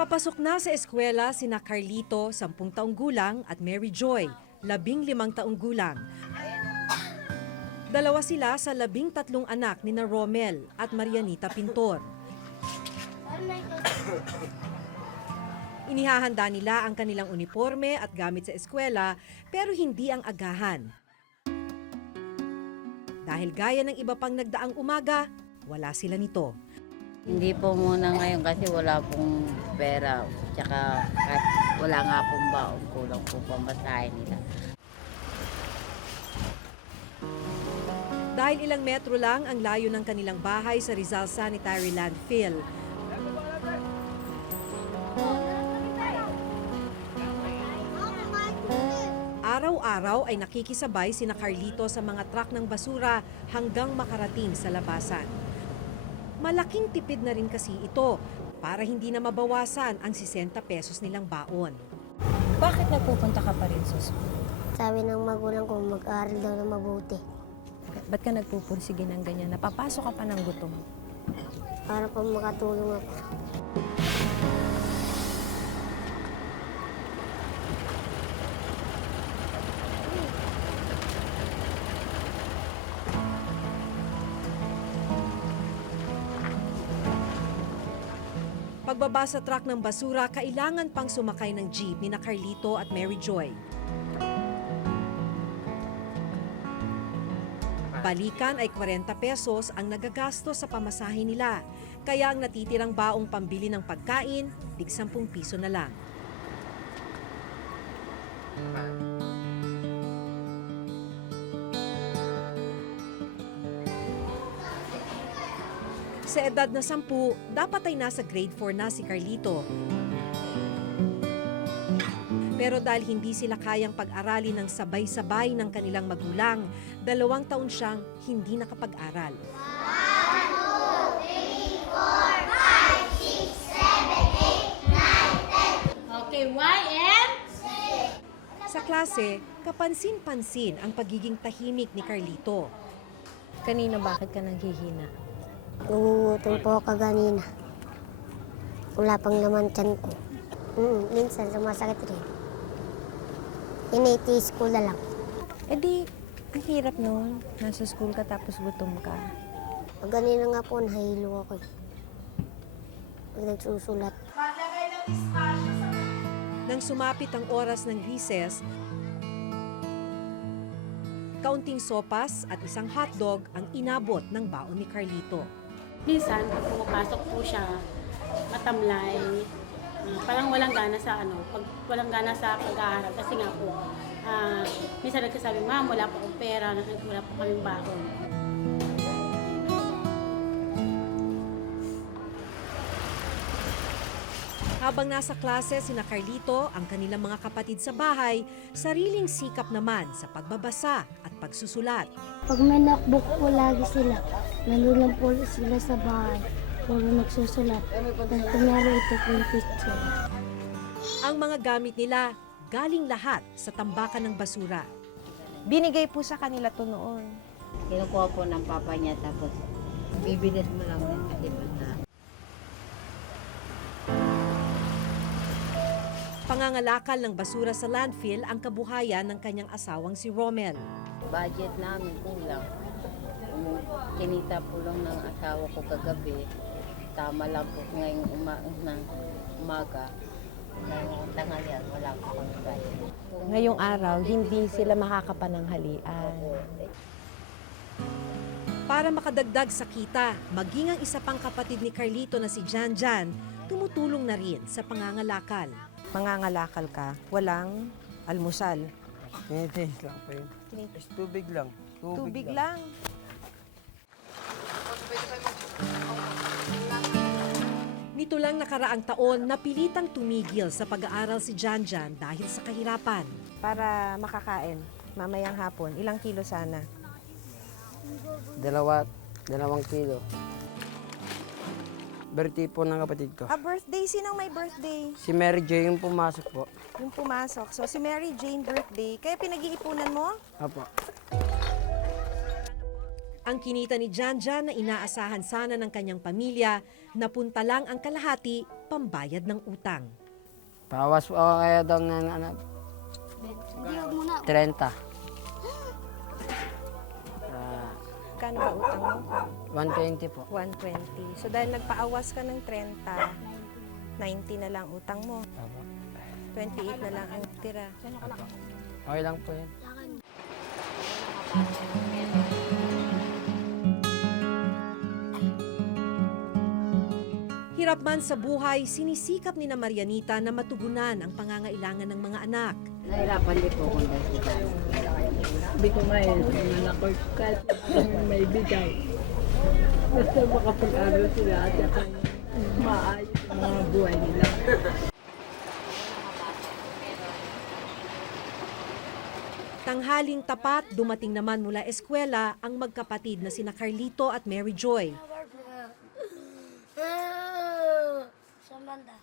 Papasok na sa eskwela sina Carlito, 10 taong gulang, at Mary Joy, 15 taong gulang. Dalawa sila sa 13 anak ni na Romel at Marianita Pintor. Inihahanda nila ang kanilang uniforme at gamit sa eskwela pero hindi ang agahan. Dahil gaya ng iba pang nagdaang umaga, wala sila nito. Hindi po muna ngayon kasi wala pong pera. Tsaka wala nga pong baon, kulang po pamasahe nila. Dahil ilang metro lang ang layo ng kanilang bahay sa Rizal Sanitary Landfill, araw-araw ay nakikisabay sina Carlito sa mga truck ng basura hanggang makarating sa labasan. Malaking tipid na rin kasi ito para hindi na mabawasan ang 60 pesos nilang baon. Bakit nagpupunta ka pa rin sa school? Sabi ng magulang ko, mag-aaral daw na mabuti. Ba't ka nagpupursige ng ganyan? Napapasok ka pa ng gutom. Para po makatulong ako. Pagbaba sa truck ng basura, kailangan pang sumakay ng jeep ni na Carlito at Mary Joy. Balikan ay 40 pesos ang nagagastos sa pamasahe nila. Kaya ang natitirang baong pambili ng pagkain, tig 10 piso na lang. Sa edad na 10, dapat ay nasa grade 4 na si Carlito. Pero dahil hindi sila kayang pag-aralin ng sabay-sabay ng kanilang magulang, 2 taon siyang hindi nakapag-aral. 1, 2, 3, 4, 5, 6, 7, 8, 9, 10. Okay, Y and? Sa klase, kapansin-pansin ang pagiging tahimik ni Carlito. Kanina bakit ka nanghihina? Nangungutol po ako kanina. Wala pang laman tiyan ko. Minsan sumasakit rin. Initiis ko na lang. Eh di, ang hirap nun. Nasa school ka tapos gutom ka. Pag ganina nga po, nahilo ako. Pag nagsusulat. Nang sumapit ang oras ng recess, kaunting sopas at isang hotdog ang inabot ng baon ni Carlito. Minsan, pag pumapasok po siya, matamlay, parang walang gana sa pag walang gana sa pag-aaral. Kasi nga po, minsan nagsasabi, ma'am, wala po akong pera, wala po kaming baon. Habang nasa klase sina Carlito, ang kanilang mga kapatid sa bahay, sariling sikap naman sa pagbabasa at pagsusulat. Pag may notebook po lagi sila, nandun lang po sila sa bahay. Puro nagsusulat. Dahil kunyari ito po yung picture. Ang mga gamit nila, galing lahat sa tambakan ng basura. Binigay po sa kanila to noon. Kinukuha po ng papa niya tapos bibilis mo lang din kasi basta. Pangangalakal ng basura sa landfill ang kabuhayan ng kanyang asawang si Romel. Budget namin kulang. Kinita po lang ng asawa ko kagabi. Tama lang po ngayong umaga. Ngayong tanghalian, wala po kami budget. Ngayong araw, hindi sila makakapananghalian. Para makadagdag sa kita, maging ang isa pang kapatid ni Carlito na si Janjan, tumutulong na rin sa pangangalakal. Mangangalakal ka, walang almusal. Tinitiis lang po yun. Is tubig lang. Tubig lang. Nito lang nakaraang taon, napilitang tumigil sa pag-aaral si Janjan dahil sa kahirapan. Para makakain, mamayang hapon, ilang kilo sana? 2 kilo. Birthday po ng kapatid ko. Birthday? Sinong may birthday? Si Mary Joy yung pumasok po. Yung pumasok. So, si Mary Jane birthday. Kaya pinag-iipunan mo? Apo. Ang kinita ni Janjan na inaasahan sana ng kanyang pamilya, napunta lang ang kalahati pambayad ng utang. Pawas po ako kaya daw ng 30. Kano ba utang mo? 120 po. 120. So dahil nagpaawas ka ng 30, 90 na lang utang mo. Apo. 28 na lang ang tira. Apo. Okay lang po yun. Hirap man sa buhay, sinisikap ni na Marianita na matugunan ang pangangailangan ng mga anak. Nahirapan din po kung dahil sa dami. Sabi ko nga eh, sa mga anak ko, kahit may bigay. Basta makapag-aral sila at saka maayos ang mga buhay nila. Tanghaling tapat, dumating naman mula eskwela ang magkapatid na sina Carlito at Mary Joy.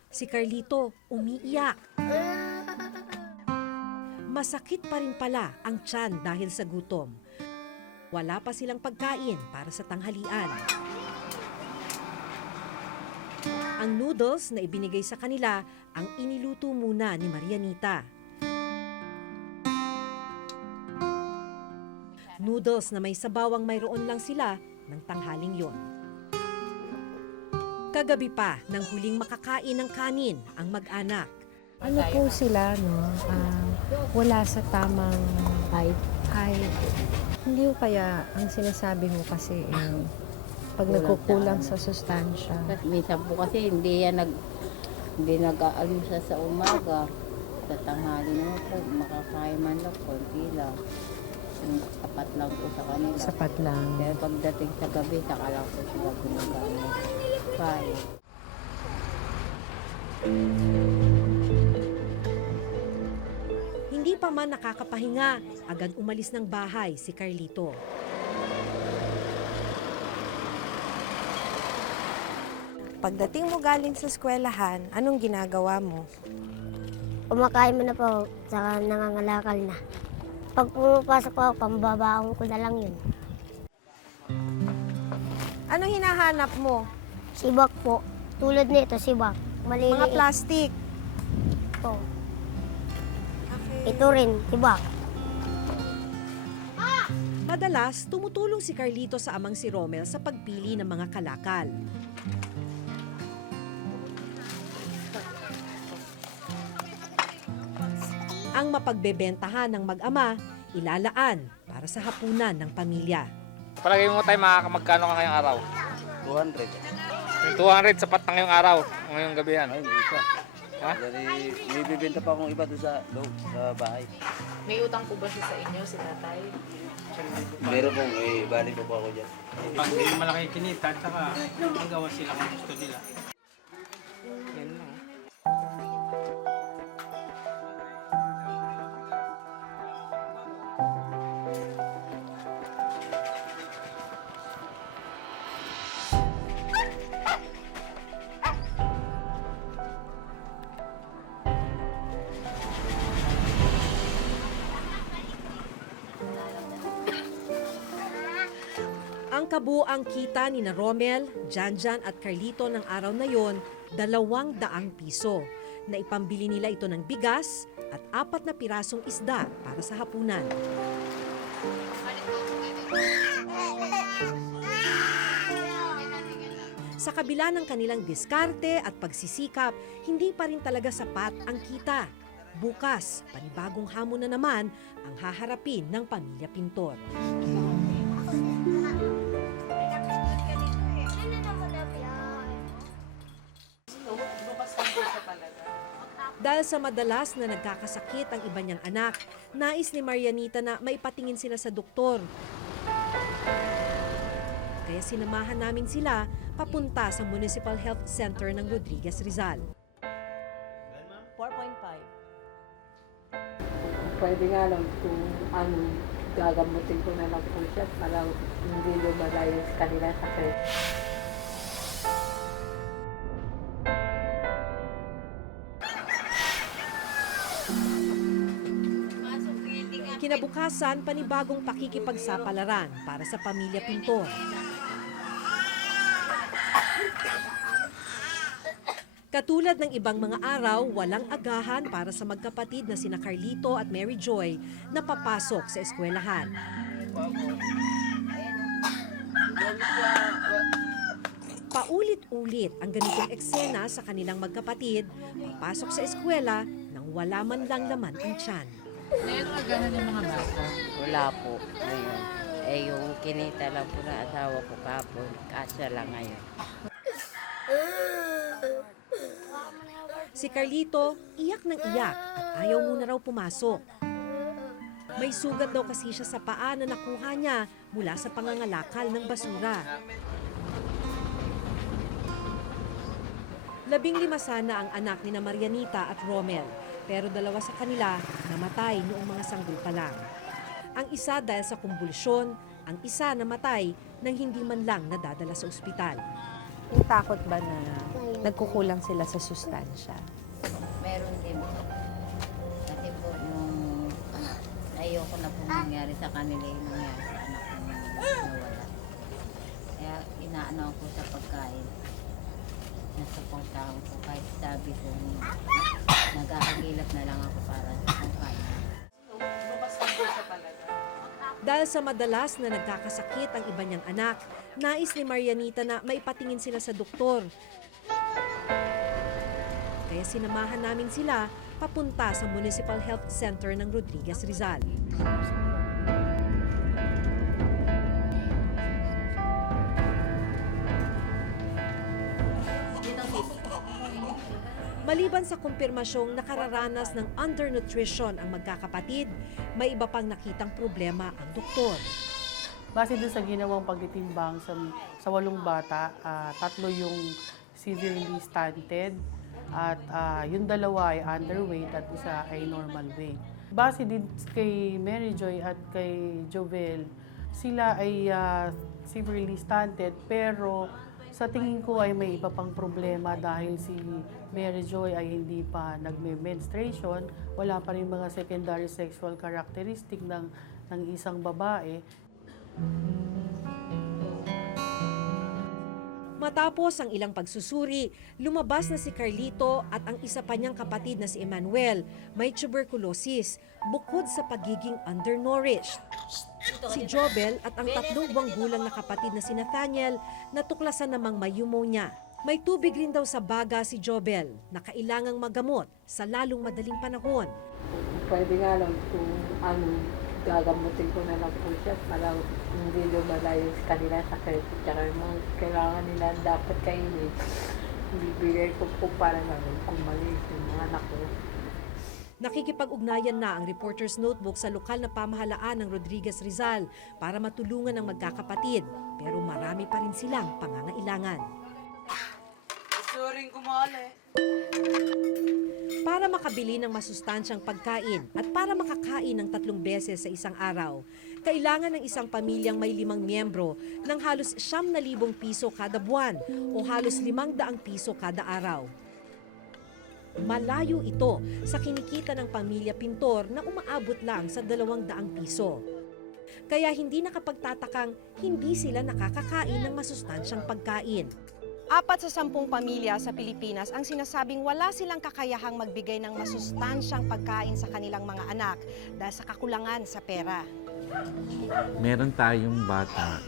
Si Carlito umiiyak. Masakit pa rin pala ang tiyan dahil sa gutom. Wala pa silang pagkain para sa tanghalian. Ang noodles na ibinigay sa kanila ang iniluto muna ni Marianita. Noodles na may sabawang mayroon lang sila ng tanghaling yon. Kagabi pa nang huling makakain ng kanin ang mag-anak. Ano po sila, no? Wala sa tamang height. Hindi ko kaya ang sinasabi mo kasi pag nagkukulang sa sustansya. Kasi minsan po kasi hindi nag-aalmusal sa umaga. Sa tanghali naman po, makakain man lang, konti lang. Sapat lang po sa kanila. Sapat lang. Pero pagdating sa gabi, saka lang po sila gumagamit. Bye. Hindi pa man nakakapahinga, agad umalis ng bahay si Carlito. Pagdating mo galing sa eskwelahan, anong ginagawa mo? Kumakain mo na po, saka nangangalakal na. Pag pumapasok po, pambabaong ko na lang yun. Anong hinahanap mo? Sibak po. Tulad nito, sibak. Maliliit Mga plastic. po. Ito rin, sibak. Madalas, tumutulong si Carlito sa amang si Romel sa pagpili ng mga kalakal. Ang mapagbebentahan ng mag-ama, ilalaan para sa hapunan ng pamilya. Palagay mo tayo magkano ka ngayong araw? 200. Yung 200 sapat na ngayong araw, ngayong gabi yan. Ay, hindi ka. Ha? Dali, may bibenta pa akong iba doon sa loob, sa bahay. May utang po ba siya sa inyo, si tatay? Meron pong, may bali pa po ako dyan. Pag hindi malaki kinita, tsaka magawa sila kung gusto nila. Yan lang. Ang kabuang kita ni na Romel, Janjan at Carlito ng araw na yon, 200 piso. Na ipambili nila ito ng bigas at 4 na pirasong isda para sa hapunan. Sa kabila ng kanilang diskarte at pagsisikap, hindi pa rin talaga sapat ang kita. Bukas, panibagong hamon na naman ang haharapin ng pamilya Pintor. Dahil sa madalas na nagkakasakit ang iba niyang anak, nais ni Marianita na maipatingin sila sa doktor. Kaya sinamahan namin sila papunta sa Municipal Health Center ng Rodriguez Rizal. 4.5. Pwede nga lang kung gagamutin ko na lang po siya para hindi lumala yung kanila sakit. Kinabukasan, panibagong pakikipagsapalaran para sa pamilya Pintor. Katulad ng ibang mga araw, walang agahan para sa magkapatid na sina Carlito at Mary Joy na papasok sa eskwelahan. Paulit-ulit ang ganitong eksena sa kanilang magkapatid, papasok sa eskwela nang wala man lang laman ang tiyan. Ngayon, agahan yung mga bata. Wala po ngayon. Yung kinita lang po na asawa ko kapon, kasya lang ngayon. Si Carlito, iyak ng iyak at ayaw muna raw pumasok. May sugat daw kasi siya sa paa na nakuha niya mula sa pangangalakal ng basura. 15 sana ang anak ni na Marianita at Romel, pero 2 sa kanila namatay noong mga sanggol pa lang. Ang isa dahil sa kumbulsyon, ang isa namatay nang hindi man lang nadadala sa ospital. Yung takot ba na nagkukulang sila sa sustansya? Meron din po. Kasi po, nung ayoko na po nangyari sa kanila yung nangyari sa anak ko na nawala. Kaya inaano ko sa pagkain. Nasuportahan ko kahit sabi ko nag-aagilap na lang ako para sa pagkain. Dahil sa madalas na nagkakasakit ang iba niyang anak, nais ni Marianita na maipatingin sila sa doktor. Kaya sinamahan namin sila papunta sa Municipal Health Center ng Rodriguez Rizal. Maliban sa kumpirmasyong nakararanas ng undernutrition ang magkakapatid, may iba pang nakitang problema ang doktor. Base doon sa ginawang pagtitimbang sa 8 bata, 3 yung severely stunted at yung 2 ay underweight at isa ay normal weight. Base din kay Mary Joy at kay Jovel, sila ay severely stunted pero sa tingin ko ay may iba pang problema dahil si Mary Joy ay hindi pa nagme-menstruation, wala pa rin mga secondary sexual characteristic ng isang babae. Matapos ang ilang pagsusuri, lumabas na si Carlito at ang isa pa niyang kapatid na si Emmanuel may tuberculosis bukod sa pagiging undernourished. Si Jobel at ang 3 buwang gulang na kapatid na si Nathaniel natuklasan namang may pneumonia. May tubig rin daw sa baga si Jobel na kailangang magamot sa lalong madaling panahon. Pwede nga lang kung gagamutin ko na lang po siya para hindi lumalayo sa kanila sakit. Tsaka yung mga kailangan nila dapat kainin. Bibigay ko po para namin kumalis yung mga anak ko. Nakikipag-ugnayan na ang Reporter's Notebook sa lokal na pamahalaan ng Rodriguez Rizal para matulungan ang magkakapatid, pero marami pa rin silang pangangailangan. Suring kumali. Para makabili ng masustansyang pagkain at para makakain ng 3 beses sa isang araw, kailangan ng isang pamilyang may 5 miyembro ng halos 9,000 piso kada buwan o halos 500 piso kada araw. Malayo ito sa kinikita ng pamilya Pintor na umaabot lang sa 200 piso. Kaya hindi nakapagtatakang hindi sila nakakakain ng masustansyang pagkain. 4 sa 10 pamilya sa Pilipinas ang sinasabing wala silang kakayahang magbigay ng masustansyang pagkain sa kanilang mga anak dahil sa kakulangan sa pera. Meron tayong bata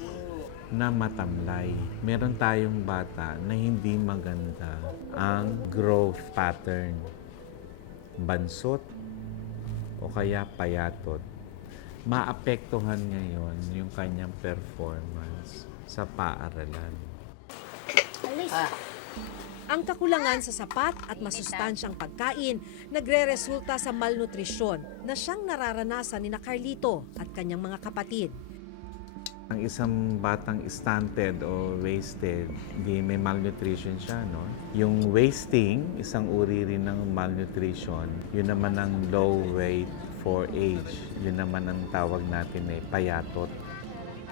na matamlay. Meron tayong bata na hindi maganda ang growth pattern. Bansot o kaya payatot. Maapektuhan ngayon yung kanyang performance sa paaralan. Ang kakulangan sa sapat at masustansyang pagkain nagre-resulta sa malnutrisyon na siyang nararanasan ni Carlito at kanyang mga kapatid. Ang isang batang stunted o wasted, di may malnutrition siya, no? Yung wasting, isang uri rin ng malnutrition. Yun naman ang low weight for age. Yun naman ang tawag natin payatot.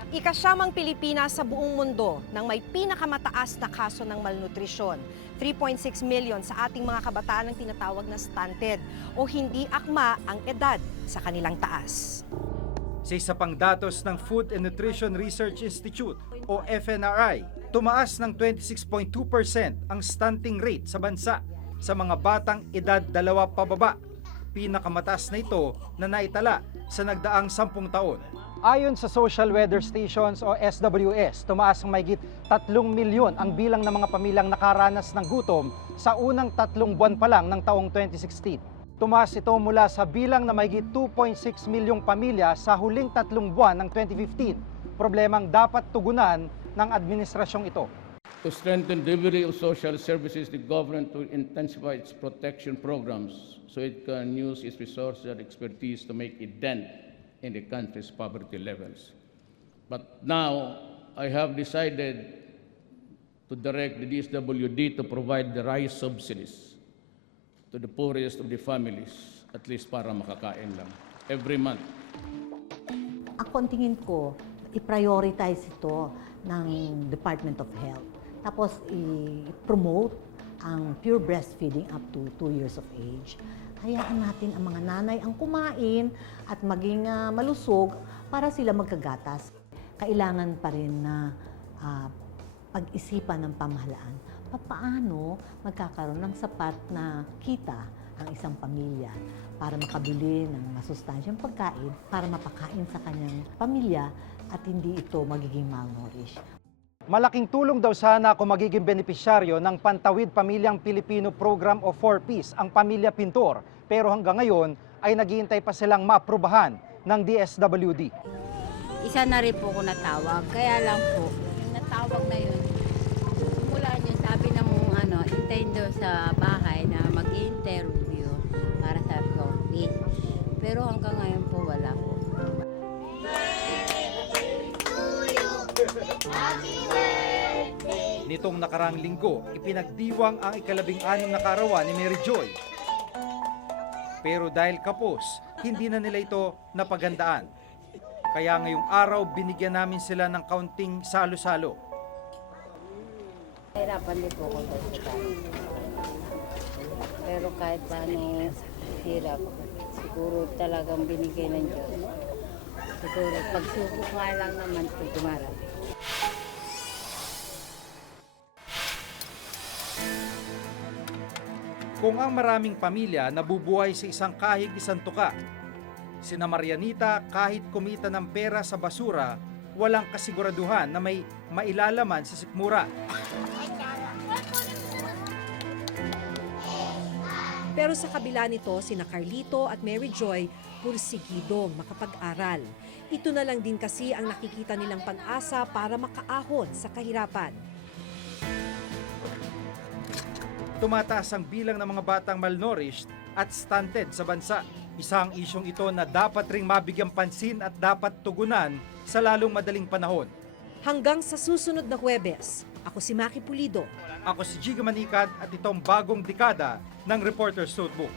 Ikasyamang Pilipinas sa buong mundo nang may pinakamataas na kaso ng malnutrisyon. 3.6 million sa ating mga kabataan ang tinatawag na stunted o hindi akma ang edad sa kanilang taas. Sa isa pang datos ng Food and Nutrition Research Institute o FNRI, tumaas ng 26.2% ang stunting rate sa bansa sa mga batang edad 2 pababa. Pinakamataas na ito na naitala sa nagdaang 10 taon. Ayon sa Social Weather Stations o SWS, tumaas ng mahigit 3 milyon ang bilang ng mga pamilyang nakaranas ng gutom sa unang 3 buwan pa lang ng taong 2016. Tumaas ito mula sa bilang na mahigit 2.6 milyong pamilya sa huling 3 buwan ng 2015. Problemang dapat tugunan ng administrasyong ito. To strengthen delivery of social services, the government will intensify its protection programs so it can use its resources and expertise to make a dent in the country's poverty levels. But now, I have decided to direct the DSWD to provide the rice subsidies to the poorest of the families, at least para makakain lang, every month. Ang tingin ko, i-prioritize ito ng Department of Health. Tapos i-promote ang pure breastfeeding up to 2 years of age. Hayaan natin ang mga nanay ang kumain at maging malusog para sila magkagatas. Kailangan pa rin na pag-isipan ng pamahalaan paano magkakaroon ng sapat na kita ang isang pamilya para makabili ng masustansyang pagkain para mapakain sa kanyang pamilya at hindi ito magiging malnourished. Malaking tulong daw sana kung magiging benepisyaryo ng Pantawid Pamilyang Pilipino Program o 4Ps ang pamilya Pintor. Pero hanggang ngayon ay naghihintay pa silang maaprubahan ng DSWD. Isa na rin po ko natawag, kaya lang po, yung natawag na yun, simula niyo sabi ng hintayin doon sa bahay na mag-interview para sa county. Pero hanggang ngayon po wala po. Nitong nakarang linggo, ipinagdiwang ang ika-16 na kaarawan ni Mary Joy. Pero dahil kapos, hindi na nila ito napagandaan. Kaya ngayong araw, binigyan namin sila ng kaunting salo-salo. Hirapan din po ko sa pero kahit paano hirap, siguro talagang binigay ng Diyos. Siguro pagsubok nga lang naman ito tumarap. Kung ang maraming pamilya nabubuhay sa isang kahig isang tuka, sina Marianita kahit kumita ng pera sa basura, walang kasiguraduhan na may mailalaman sa sikmura. Pero sa kabila nito, sina Carlito at Mary Joy pursigidong makapag-aral. Ito na lang din kasi ang nakikita nilang pag-asa para makaahon sa kahirapan. Tumataas ang bilang ng mga batang malnourished at stunted sa bansa. Isang isyong ito na dapat ring mabigyang pansin at dapat tugunan sa lalong madaling panahon. Hanggang sa susunod na Huwebes, ako si Maki Pulido. Ako si Giga Manikad at itong bagong dekada ng Reporter's Notebook.